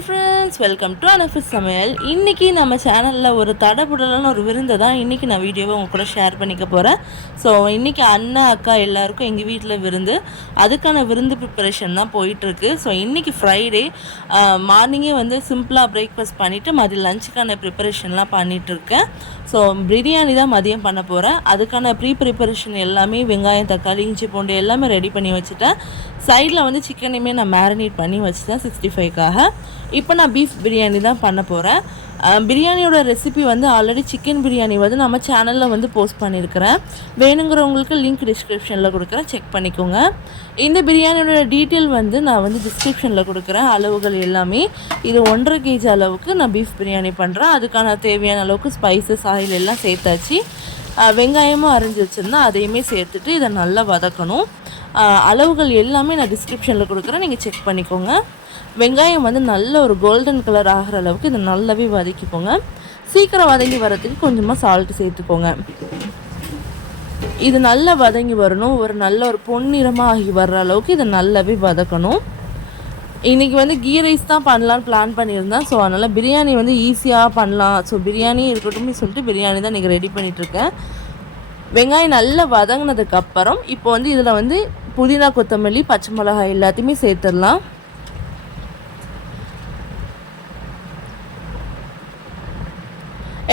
Hi friends welcome to அனஃபிஸ் சமையல் இன்றைக்கி நம்ம சேனலில் ஒரு தடபுடலான ஒரு விருந்து தான் இன்றைக்கி நான் வீடியோவை உங்கள் கூட ஷேர் பண்ணிக்க போகிறேன் ஸோ இன்றைக்கி அண்ணா அக்கா எல்லாருக்கும் எங்கள் வீட்டில் விருந்து. அதுக்கான விருந்து ப்ரிப்பரேஷன் தான் போயிட்டுருக்கு. ஸோ இன்றைக்கி ஃப்ரைடே மார்னிங்கே வந்து சிம்பிளாக பிரேக்ஃபாஸ்ட் பண்ணிவிட்டு மதியம் லஞ்சுக்கான ப்ரிப்பரேஷன்லாம் பண்ணிகிட்ருக்கேன் ஸோ பிரியாணி தான் மதியம் பண்ண போகிறேன் அதுக்கான ப்ரீ ப்ரிப்பரேஷன் எல்லாமே வெங்காயம் தக்காளி இஞ்சி பூண்டு எல்லாமே ரெடி பண்ணி வச்சுட்டேன். சைடில் வந்து சிக்கனையுமே நான் மேரினேட் பண்ணி வச்சுட்டேன் சிக்ஸ்டி ஃபைவ்க்காக இப்போ நான் பீஃப் பிரியாணி தான் பண்ண போகிறேன் பிரியாணியோட ரெசிபி வந்து ஆல்ரெடி சிக்கன் பிரியாணி வந்து நம்ம சேனலில் வந்து போஸ்ட் பண்ணியிருக்கிறேன். வேணுங்கிறவங்களுக்கு லிங்க் டிஸ்கிரிப்ஷனில் கொடுக்குறேன். செக் பண்ணிக்கோங்க. இந்த பிரியாணியோட டீட்டெயில் வந்து நான் வந்து டிஸ்கிரிப்ஷனில் கொடுக்குறேன். அளவுகள் எல்லாமே. இது ஒன்றரை கேஜி அளவுக்கு நான் பீஃப் பிரியாணி பண்ணுறேன் அதுக்கான தேவையான அளவுக்கு ஸ்பைசஸ் ஆயில் எல்லாம் சேர்த்தாச்சு. வெங்காயமும் அரிஞ்சு வச்சுருந்தேன். அதையுமே சேர்த்துட்டு இதை நல்லா வதக்கணும். அளவுகள் எல்லாமே நான் டிஸ்கிரிப்ஷனில் கொடுக்குறேன். நீங்கள் செக் பண்ணிக்கோங்க. வெங்காயம் வந்து நல்ல ஒரு கோல்டன் கலர் ஆகிற அளவுக்கு இதை நல்லாவே வதக்கிக்கோங்க. சீக்கிரம் வதங்கி வரதுக்கு கொஞ்சமாக சால்ட்டு சேர்த்துக்கோங்க. இது நல்லா வதங்கி வரணும். ஒரு நல்ல ஒரு பொன்னிறமாக ஆகி வர்ற அளவுக்கு இதை நல்லாவே வதக்கணும். இன்றைக்கி வந்து கீ ரைஸ் தான் பண்ணலான்னு பிளான் பண்ணியிருந்தேன். ஸோ அதனால் பிரியாணி வந்து ஈஸியாக பண்ணலாம். ஸோ பிரியாணி இருக்கட்டும் சொல்லிட்டு பிரியாணி தான் இன்றைக்கி ரெடி பண்ணிகிட்ருக்கேன் வெங்காயம் நல்லா வதங்கினதுக்கு அப்புறம் இப்போ வந்து இதில் வந்து புதினா கொத்தமல்லி பச்சை மிளகாய் எல்லாத்தையுமே சேர்த்துடலாம்.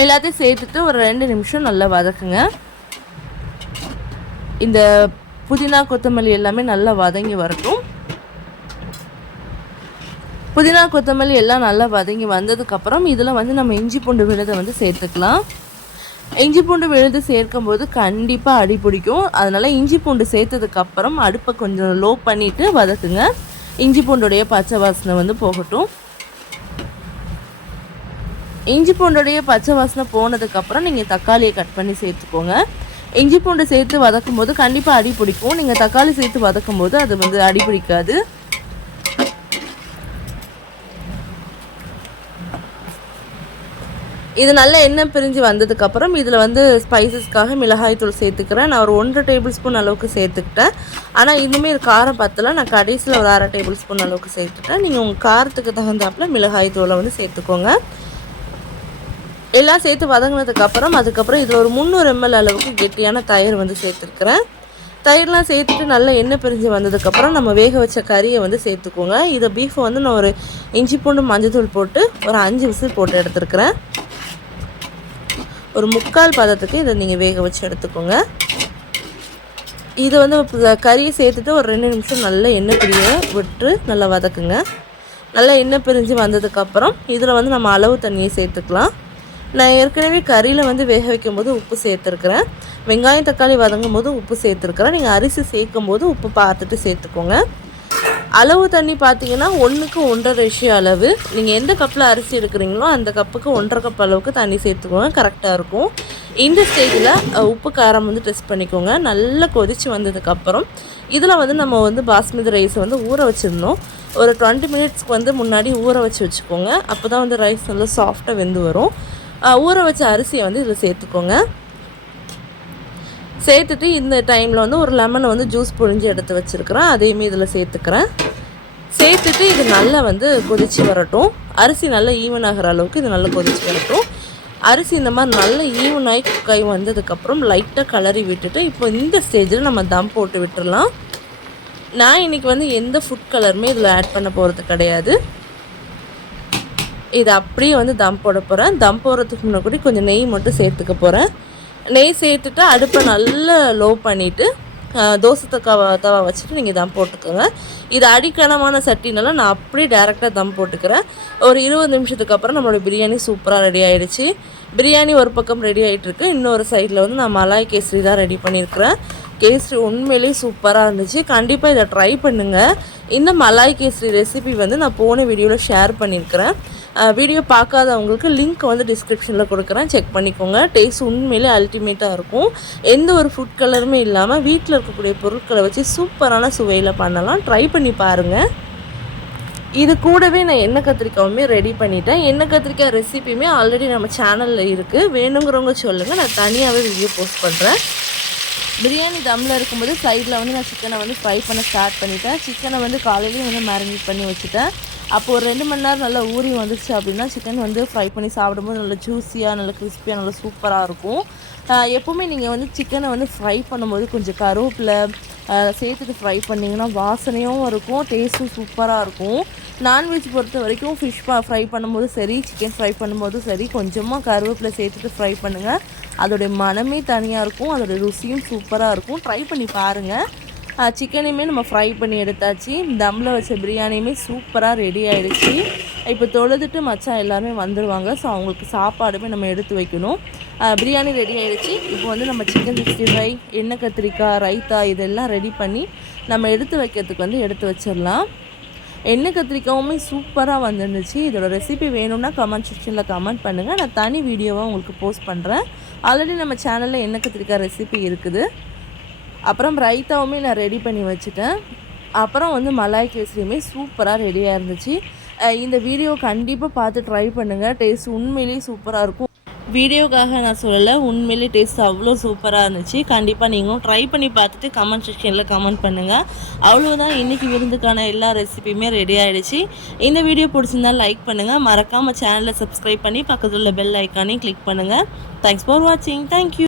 எல்லாத்தையும் சேர்த்துட்டு ஒரு ரெண்டு நிமிஷம் நல்லா வதக்குங்க. இந்த புதினா கொத்தமல்லி எல்லாமே நல்லா வதங்கி வரட்டும். புதினா கொத்தமல்லி எல்லாம் நல்லா வதங்கி வந்ததுக்கப்புறம் இதில் வந்து நம்ம இஞ்சி பூண்டு விழுதை வந்து சேர்த்துக்கலாம். இஞ்சி பூண்டு விழுந்து சேர்க்கும் போது கண்டிப்பாக அடி பிடிக்கும். அதனால் இஞ்சி பூண்டு சேர்த்ததுக்கப்புறம் அடுப்பை கொஞ்சம் லோ பண்ணிவிட்டு வதக்குங்க. இஞ்சி பூண்டுடைய பச்சை வாசனை வந்து போகட்டும். இஞ்சி பூண்டுடைய பச்சை வாசனை போனதுக்கப்புறம் நீங்கள் தக்காளியை கட் பண்ணி சேர்த்துக்கோங்க. இஞ்சி பூண்டு சேர்த்து வதக்கும் போது கண்டிப்பாக அடி பிடிக்கும். நீங்கள் தக்காளி சேர்த்து வதக்கும் போது அது வந்து அடி பிடிக்காது. இது நல்லா எண்ணெய் பிரிஞ்சு வந்ததுக்கப்புறம் இதில் வந்து ஸ்பைசஸ்க்காக மிளகாய் தூள் சேர்த்துக்கிறேன். நான் ஒரு ஒன்றரை டேபிள் ஸ்பூன் அளவுக்கு சேர்த்துக்கிட்டேன். ஆனால் இன்னுமே இது காரம் பத்தல. நான் கடைசியில் ஒரு அரை டேபிள் ஸ்பூன் அளவுக்கு சேர்த்துட்டேன். நீங்கள் உங்கள் காரத்துக்கு தகுந்தாப்புல மிளகாய்த்தூளை வந்து சேர்த்துக்கோங்க. எல்லாம் சேர்த்து வதங்கினதுக்கப்புறம் அதுக்கப்புறம் இதில் ஒரு முந்நூறு எம்எல் அளவுக்கு கெட்டியான தயிர் வந்து சேர்த்துருக்குறேன். தயிர்லாம் சேர்த்துட்டு நல்லா எண்ணெய் பிரிஞ்சு வந்ததுக்கப்புறம் நம்ம வேக வச்ச கறியை வந்து சேர்த்துக்கோங்க. இதை பீஃபை வந்து நான் ஒரு இஞ்சி பூண்டு மஞ்சள் தூள் போட்டு ஒரு அஞ்சு விசில் போட்டு எடுத்துருக்குறேன். ஒரு முக்கால் பதத்துக்கு இதை நீங்கள் வேக வச்சு எடுத்துக்கோங்க. இது வந்து கறியை சேர்த்துட்டு ஒரு ரெண்டு நிமிஷம் நல்லா எண்ணெய் பிரிய விட்டு நல்லா வதக்குங்க. நல்லா எண்ணெய் பிரிஞ்சு வந்ததுக்கப்புறம் இதில் வந்து நம்ம அளவு தண்ணியை சேர்த்துக்கலாம். நான் ஏற்கனவே கறியில் வந்து வேக வைக்கும் போது உப்பு சேர்த்துருக்குறேன். வெங்காயம் தக்காளி வதங்கும் போது உப்பு சேர்த்துருக்குறேன். நீங்கள் அரிசி சேர்க்கும் போது உப்பு பார்த்துட்டு சேர்த்துக்கோங்க. அளவு தண்ணி பார்த்தீங்கன்னா ஒன்றுக்கு ஒன்றரை ரேஷியோ அளவு. நீங்கள் எந்த கப்பில் அரிசி எடுக்கிறீங்களோ அந்த கப்புக்கு ஒன்றரை கப் அளவுக்கு தண்ணி சேர்த்துக்கோங்க. கரெக்டாக இருக்கும். இந்த ஸ்டேஜில் உப்பு காரம் வந்து டெஸ்ட் பண்ணிக்கோங்க. நல்லா கொதித்து வந்ததுக்கப்புறம் இதில் வந்து நம்ம வந்து பாஸ்மதி ரைஸ் வந்து ஊற வச்சுருந்தோம். ஒரு டுவெண்ட்டி மினிட்ஸ்க்கு வந்து முன்னாடி ஊற வச்சு வச்சுக்கோங்க. அப்போ தான் வந்து ரைஸ் நல்லா சாஃப்டாக வெந்து வரும். ஊற வச்ச அரிசியை வந்து இதில் சேர்த்துக்கோங்க. சேர்த்துட்டு இந்த டைமில் வந்து ஒரு லெமனை வந்து ஜூஸ் புழிஞ்சு எடுத்து வச்சுருக்கிறேன். அதையுமே இதில் சேர்த்துக்கிறேன். சேர்த்துட்டு இது நல்லா வந்து கொதித்து வரட்டும். அரிசி நல்லா ஈவன் ஆகிற அளவுக்கு இது நல்லா கொதித்து வரட்டும். அரிசி இந்த மாதிரி நல்ல ஆகி கை வந்ததுக்கப்புறம் லைட்டாக கலரி விட்டுட்டு இப்போ இந்த ஸ்டேஜில் நம்ம தம் போட்டு விட்டுடலாம் நான் இன்றைக்கி வந்து எந்த ஃபுட் கலருமே இதில் ஆட் பண்ண போகிறது கிடையாது. இது அப்படியே வந்து தம் போட போகிறேன் தம் போடுறதுக்கு முன்னாடி கொஞ்சம் நெய் மட்டும் சேர்த்துக்க போகிறேன் நெய் சேர்த்துட்டு அடுப்பை நல்லா லோ பண்ணிவிட்டு தோசை தக்காவை தவா வச்சுட்டு நீங்கள் தம் போட்டுக்கோங்க. இது அடிக்கனமான சட்டினால நான் அப்படியே டேரெக்டாக தம் போட்டுக்கிறேன். ஒரு இருபது நிமிஷத்துக்கு அப்புறம் நம்மளோட பிரியாணி சூப்பராக ரெடி ஆகிடுச்சு பிரியாணி ஒரு பக்கம் ரெடி ஆகிட்டுருக்கு இன்னொரு சைடில் வந்து நான் மலாய் கேசரி தான் ரெடி பண்ணியிருக்கிறேன். கேசரி உண்மையிலேயே சூப்பராக இருந்துச்சு. கண்டிப்பாக இதை ட்ரை பண்ணுங்கள் இந்த மலாய் கேசரி ரெசிபி வந்து நான் போன வீடியோவில் ஷேர் பண்ணியிருக்கிறேன். வீடியோ பார்க்காதவங்களுக்கு லிங்க் வந்து டிஸ்கிரிப்ஷனில் கொடுக்குறேன். செக் பண்ணிக்கோங்க. டேஸ்ட் உண்மையிலே அல்டிமேட்டாக இருக்கும். எந்த ஒரு ஃபுட் கலருமே இல்லாமல் வீட்டில் இருக்கக்கூடிய பொருட்களை வச்சு சூப்பரான சுவையில் பண்ணலாம். ட்ரை பண்ணி பாருங்கள் இது கூடவே நான் எண்ணெய் கத்திரிக்காயுமே ரெடி பண்ணிட்டேன். எண்ணெய் கத்திரிக்காய் ரெசிபியுமே ஆல்ரெடி நம்ம சேனலில் இருக்குது வேணுங்கிறவங்க சொல்லுங்கள் நான் தனியாகவே வீடியோ போஸ்ட் பண்ணுறேன் பிரியாணி தம்மில் இருக்கும்போது சைடில் வந்து நான் சிக்கனை வந்து ஃப்ரை பண்ண ஸ்டார்ட் பண்ணிட்டேன். சிக்கனை வந்து காலையிலேயே வந்து மேரினேட் பண்ணி வச்சுட்டேன். அப்போ ஒரு ரெண்டு மணி நேரம் நல்லா ஊறி வந்துச்சு அப்படின்னா சிக்கன் வந்து ஃப்ரை பண்ணி சாப்பிடும்போது நல்லா ஜூஸியாக நல்லா கிறிஸ்பியாக நல்லா சூப்பராக இருக்கும். எப்போவுமே நீங்கள் வந்து சிக்கனை வந்து ஃப்ரை பண்ணும்போது கொஞ்சம் கருவேப்பிலை சேர்த்துட்டு ஃப்ரை பண்ணிங்கன்னா வாசனையும் இருக்கும் டேஸ்ட்டும் சூப்பராக இருக்கும். நான்வெஜ் பொறுத்த வரைக்கும் ஃபிஷ் ஃப்ரை பண்ணும்போது சரி சிக்கன் ஃப்ரை பண்ணும்போதும் சரி கொஞ்சமாக கருவேப்பிலை சேர்த்துட்டு ஃப்ரை பண்ணுங்கள் அதோடைய மனமே தனியாக இருக்கும் அதோடய ருசியும் சூப்பராக இருக்கும். ட்ரை பண்ணி பாருங்கள் சிக்கனையுமே நம்ம ஃப்ரை பண்ணி எடுத்தாச்சு. தம்மில் வச்ச பிரியாணியுமே சூப்பராக ரெடி ஆகிடுச்சு இப்போ தொழுதுட்டு மச்சான் எல்லாருமே வந்துடுவாங்க ஸோ அவங்களுக்கு சாப்பாடுமே நம்ம எடுத்து வைக்கணும். பிரியாணி ரெடி ஆயிடுச்சு. இப்போ வந்து நம்ம சிக்கன் சிக்ஸ்டி ஃபைவ் எண்ணெய் கத்திரிக்காய் ரைத்தா இதெல்லாம் ரெடி பண்ணி நம்ம எடுத்து வைக்கிறதுக்கு வந்து எடுத்து வச்சிடலாம். எண்ணெய் கத்திரிக்காவுமே சூப்பராக வந்துருந்துச்சு. இதோட ரெசிபி வேணும்னா கமெண்ட் செக்ஷனில் கமெண்ட் பண்ணுங்கள் நான் தனி வீடியோவாக உங்களுக்கு போஸ்ட் பண்ணுறேன் ஆல்ரெடி நம்ம சேனலில் எண்ணெய் கத்திரிக்காய் ரெசிபி இருக்குது. அப்புறம் ரைத்தாவுமே நான் ரெடி பண்ணி வச்சுட்டேன். அப்புறம் வந்து மலாய் கேசரியுமே சூப்பராக ரெடியாக இருந்துச்சு. இந்த வீடியோ கண்டிப்பாக பார்த்து ட்ரை பண்ணுங்கள் டேஸ்ட் உண்மையிலேயே சூப்பராக இருக்கும். வீடியோக்காக நான் சொல்லலை உண்மையிலே டேஸ்ட் அவ்வளோ சூப்பராக இருந்துச்சு. கண்டிப்பாக நீங்களும் ட்ரை பண்ணி பார்த்துட்டு கமெண்ட் செக்ஷனில் கமெண்ட் பண்ணுங்கள் அவ்வளோதான் இன்றைக்கி விருந்துக்கான எல்லா ரெசிபியுமே ரெடி ஆகிடுச்சு இந்த வீடியோ பிடிச்சிருந்தா லைக் பண்ணுங்கள் மறக்காமல் சேனலை சப்ஸ்கிரைப் பண்ணி பக்கத்தில் உள்ள பெல் ஐக்கானையும் கிளிக் பண்ணுங்கள் தேங்க்ஸ் ஃபார் வாட்சிங் தேங்க்யூ